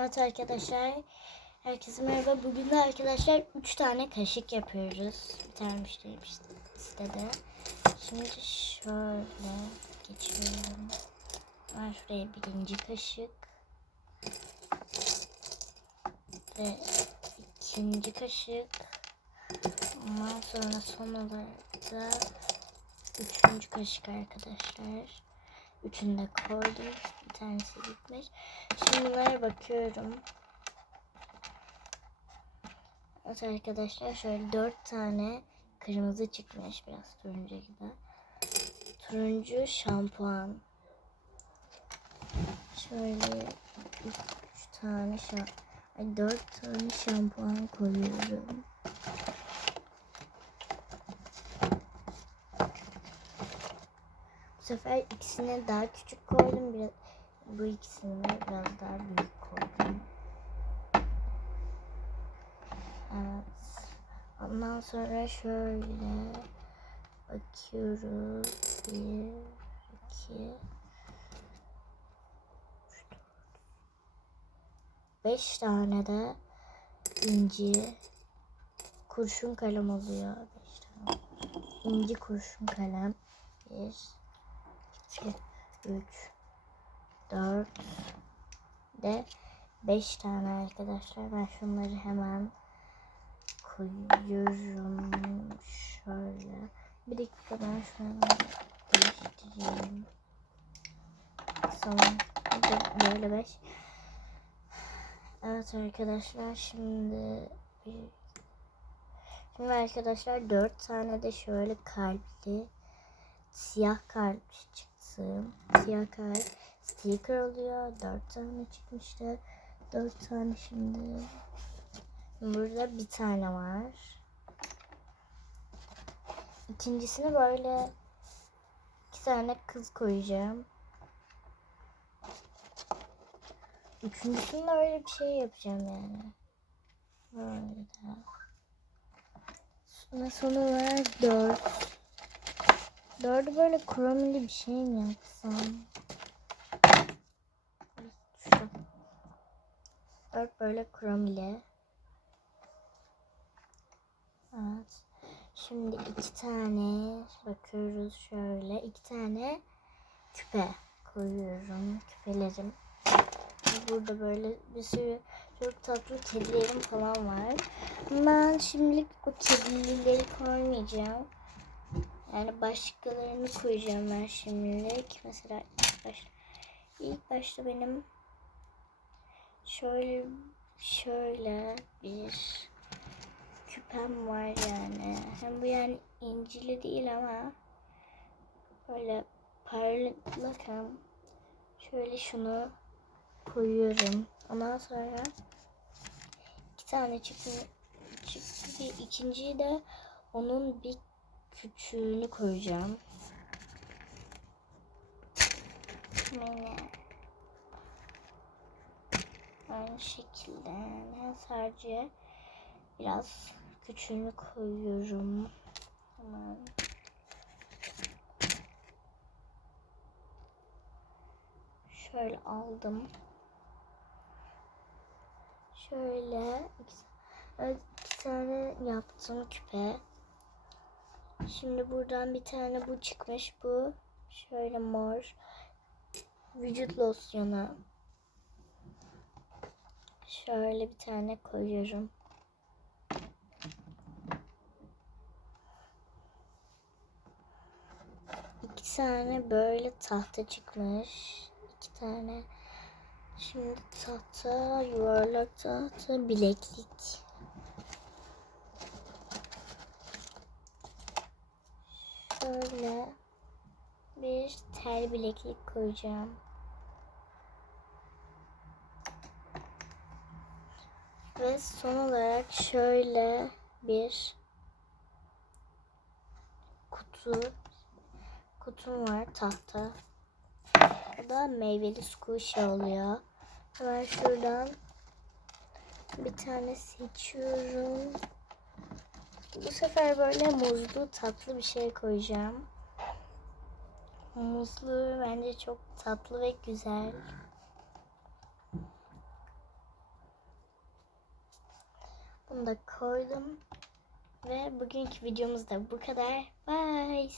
Evet arkadaşlar. Herkese merhaba. Bugün de arkadaşlar 3 tane kaşık yapıyoruz. Bir tane müşterim istedi. Şimdi şöyle geçiyorum. Ben şuraya birinci kaşık. Ve ikinci kaşık. Ondan sonra son olarak da üçüncü kaşık arkadaşlar. Üçünü de koydum. Bir tanesi gitmiş. Şimdi bunlara bakıyorum. Evet arkadaşlar şöyle dört tane kırmızı çıkmış. Biraz turuncu gibi. Turuncu şampuan. Şöyle üç tane şampuan. Dört tane şampuan koyuyorum. Bu sefer ikisini daha küçük koydum. Biraz, bu ikisini biraz daha büyük koydum. Evet. Ondan sonra şöyle bakıyoruz. Bir, iki, üç, dört. Beş tane de inci kurşun kalem oluyor. Beş tane. İnci kurşun kalem. Bir, 2, 3, 4 de 5 tane arkadaşlar. Ben şunları hemen koyuyorum. Şöyle. Bir dakika ben şunu değiştireyim. Tamam. Böyle 5. Evet arkadaşlar şimdi Şimdi arkadaşlar 4 tane de şöyle kalpli siyah kalp çıktı. Siyah kalp sticker oluyor. Dört tane çıkmıştı. Dört tane şimdi. Burada bir tane var. İkincisini böyle iki tane kız koyacağım. Üçüncüsünde öyle bir şey yapacağım yani. Böyle de. Sonra son olarak dört. Dördü böyle kromili bir şey mi yapsam? Şu. Dört böyle kromili. Evet. Şimdi iki tane bakıyoruz şöyle. iki tane küpe koyuyorum. Küpelerim. Burada böyle bir sürü çok tatlı kedilerim falan var. Ben şimdilik o kedileri koymayacağım. Yani başkalarını koyacağım ben şimdilik. Mesela ilk başta, ilk başta benim şöyle şöyle bir küpem var yani. Hem bu yani incili değil ama böyle parlak şöyle şunu koyuyorum. Ondan sonra iki tane çıktı. çıktı. İkinciyi de onun bir küçüğünü koyacağım. Yine aynı şekilde sadece biraz küçüğünü koyuyorum. Hemen. Şöyle aldım. Şöyle iki tane yaptım küpe. Şimdi buradan bir tane bu çıkmış. Bu şöyle mor. Vücut losyonu. Şöyle bir tane koyuyorum. İki tane böyle tahta çıkmış. İki tane. Şimdi tahta, yuvarlak tahta, bileklik. şöyle bir tel bileklik koyacağım. Ve son olarak şöyle bir kutu kutum var tahta. O da meyveli squishy oluyor. Hemen şuradan bir tane seçiyorum. Bu sefer böyle muzlu tatlı bir şey koyacağım. Muzlu bence çok tatlı ve güzel. Da koydum. Ve bugünkü videomuz da bu kadar. Bye.